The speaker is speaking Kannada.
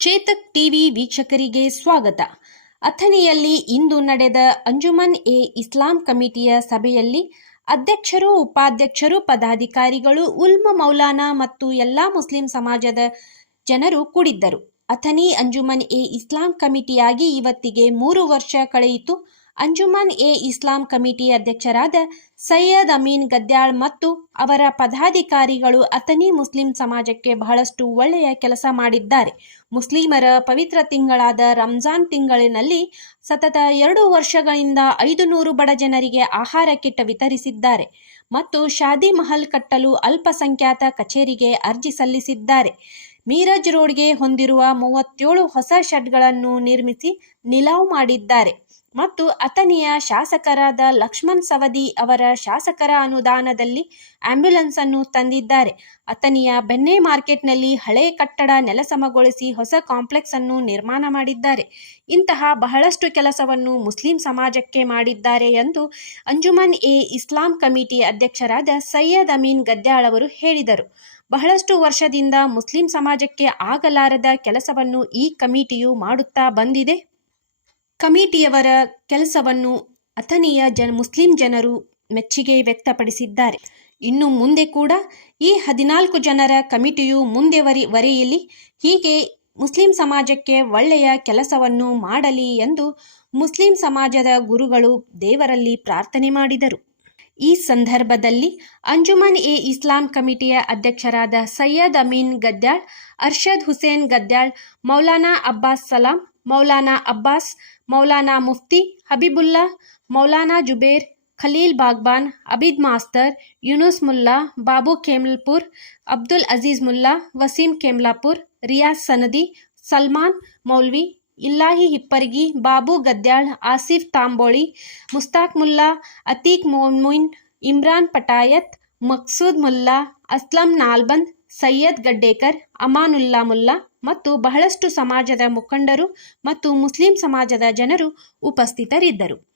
ಚೇತಕ್ ಟಿವಿ ವೀಕ್ಷಕರಿಗೆ ಸ್ವಾಗತ. ಅಥಣಿಯಲ್ಲಿ ಇಂದು ನಡೆದ ಅಂಜುಮನ್ ಎ ಇಸ್ಲಾಂ ಕಮಿಟಿಯ ಸಭೆಯಲ್ಲಿ ಅಧ್ಯಕ್ಷರು, ಉಪಾಧ್ಯಕ್ಷರು, ಪದಾಧಿಕಾರಿಗಳು, ಉಲ್ಮ ಮೌಲಾನಾ ಮತ್ತು ಎಲ್ಲಾ ಮುಸ್ಲಿಂ ಸಮಾಜದ ಜನರು ಕೂಡಿದ್ದರು. ಅಥನಿ ಅಂಜುಮನ್ ಎ ಇಸ್ಲಾಂ ಕಮಿಟಿಯಾಗಿ ಇವತ್ತಿಗೆ ಮೂರು ವರ್ಷ ಕಳೆಯಿತು. ಅಂಜುಮನ್ ಎ. ಇಸ್ಲಾಂ ಕಮಿಟಿ ಅಧ್ಯಕ್ಷರಾದ ಸೈಯದ್ ಅಮೀನ್ ಗದ್ಯಾಳ್ ಮತ್ತು ಅವರ ಪದಾಧಿಕಾರಿಗಳು ಅಥನಿ ಮುಸ್ಲಿಂ ಸಮಾಜಕ್ಕೆ ಬಹಳಷ್ಟು ಒಳ್ಳೆಯ ಕೆಲಸ ಮಾಡಿದ್ದಾರೆ. ಮುಸ್ಲಿಮರ ಪವಿತ್ರ ತಿಂಗಳಾದ ರಂಜಾನ್ ತಿಂಗಳಿನಲ್ಲಿ ಸತತ ಎರಡು ವರ್ಷಗಳಿಂದ ಐದು ನೂರು ಬಡ ಜನರಿಗೆ ಆಹಾರ ಕಿಟ್ ವಿತರಿಸಿದ್ದಾರೆ ಮತ್ತು ಶಾದಿ ಮಹಲ್ ಕಟ್ಟಲು ಅಲ್ಪಸಂಖ್ಯಾತ ಕಚೇರಿಗೆ ಅರ್ಜಿ ಸಲ್ಲಿಸಿದ್ದಾರೆ. ಮೀರಜ್ ರೋಡ್ಗೆ ಹೊಂದಿರುವ ಮೂವತ್ತೇಳು ಹೊಸ ಶೆಡ್ಗಳನ್ನು ನಿರ್ಮಿಸಿ ನಿಲಾವ್ ಮಾಡಿದ್ದಾರೆ. ಮತ್ತು ಅಥಣಿಯ ಶಾಸಕರಾದ ಲಕ್ಷ್ಮಣ್ ಸವದಿ ಅವರ ಶಾಸಕರ ಅನುದಾನದಲ್ಲಿ ಆಂಬ್ಯುಲೆನ್ಸ್ ಅನ್ನು ತಂದಿದ್ದಾರೆ. ಅಥಣಿಯ ಬೆನ್ನೆ ಮಾರ್ಕೆಟ್ನಲ್ಲಿ ಹಳೆ ಕಟ್ಟಡ ನೆಲಸಮಗೊಳಿಸಿ ಹೊಸ ಕಾಂಪ್ಲೆಕ್ಸ್ ಅನ್ನು ನಿರ್ಮಾಣ ಮಾಡಿದ್ದಾರೆ. ಇಂತಹ ಬಹಳಷ್ಟು ಕೆಲಸವನ್ನು ಮುಸ್ಲಿಂ ಸಮಾಜಕ್ಕೆ ಮಾಡಿದ್ದಾರೆ ಎಂದು ಅಂಜುಮನ್ ಎ. ಇಸ್ಲಾಂ ಕಮಿಟಿ ಅಧ್ಯಕ್ಷರಾದ ಸೈಯದ್ ಅಮೀನ್ ಗದ್ಯಾಳ್ ಅವರು ಹೇಳಿದರು. ಬಹಳಷ್ಟು ವರ್ಷದಿಂದ ಮುಸ್ಲಿಂ ಸಮಾಜಕ್ಕೆ ಆಗಲಾರದ ಕೆಲಸವನ್ನು ಈ ಕಮಿಟಿಯು ಮಾಡುತ್ತಾ ಬಂದಿದೆ. ಕಮಿಟಿಯವರ ಕೆಲಸವನ್ನು ಅಥನಿಯ ಜನ, ಮುಸ್ಲಿಂ ಜನರು ಮೆಚ್ಚುಗೆ ವ್ಯಕ್ತಪಡಿಸಿದ್ದಾರೆ. ಇನ್ನು ಮುಂದೆ ಕೂಡ ಈ ಹದಿನಾಲ್ಕು ಜನರ ಕಮಿಟಿಯು ಮುಂದೆವರಿ ವರೆಯಲಿ ಹೀಗೆ ಮುಸ್ಲಿಂ ಸಮಾಜಕ್ಕೆ ಒಳ್ಳೆಯ ಕೆಲಸವನ್ನು ಮಾಡಲಿ ಎಂದು ಮುಸ್ಲಿಂ ಸಮಾಜದ ಗುರುಗಳು ದೇವರಲ್ಲಿ ಪ್ರಾರ್ಥನೆ ಮಾಡಿದರು. ಈ ಸಂದರ್ಭದಲ್ಲಿ ಅಂಜುಮನ್ ಎ ಇಸ್ಲಾಂ ಕಮಿಟಿಯ ಅಧ್ಯಕ್ಷರಾದ ಸೈಯದ್ ಅಮೀನ್ ಗದ್ಯಾಳ್, ಅರ್ಷದ್ ಹುಸೇನ್ ಗದ್ಯಾಳ್, ಮೌಲಾನಾ ಅಬ್ಬಾಸ್ ಸಲಾಂ ಮೌಲಾನಾ ಅಬ್ಬಾಸ್, ಮೌಲಾನಾ ಮುಫ್ತಿ ಹಬೀಬುಲ್ಲಾ, ಮೌಲಾನಾ ಜುಬೇರ್, ಖಲೀಲ್ ಬಾಗ್ಬಾನ್, ಅಬಿದ್ ಮಾಸ್ತರ್, ಯುನುಸ್ ಮುಲ್ಲಾ, ಬಾಬು ಕೇಮಲ್ಪುರ್, ಅಬ್ದುಲ್ ಅಜೀಜ್ ಮುಲ್ಲಾ, ವಸೀಂ ಕೇಮ್ಲಾಪುರ್, ರಿಯಾಜ್ ಸನದಿ, ಸಲ್ಮಾನ್, ಮೌಲ್ವಿ, ಇಲ್ಲಾಹಿ ಹಿಪ್ಪರ್ಗಿ, ಬಾಬು ಗದ್ಯಾಳ್, ಆಸಿಫ್ ತಾಂಬೋಳಿ, ಮುಸ್ತಾಕ್ ಮುಲ್ಲಾ, ಅತೀಕ್ ಮೊಮಿನ್ ಇಮ್ರಾನ್ ಪಟಾಯತ್, ಮಕ್ಸೂದ್ ಮುಲ್ಲಾ, ಅಸ್ಲಂ ನಾಲ್ಬಂದ್ ಸೈಯದ್ ಗಡ್ಡೇಕರ್ ಅಮಾನುಲ್ಲಾ ಮುಲ್ಲಾ ಮತ್ತು ಬಹಳಷ್ಟು ಸಮಾಜದ ಮುಖಂಡರು ಮತ್ತು ಮುಸ್ಲಿಂ ಸಮಾಜದ ಜನರು ಉಪಸ್ಥಿತರಿದ್ದರು.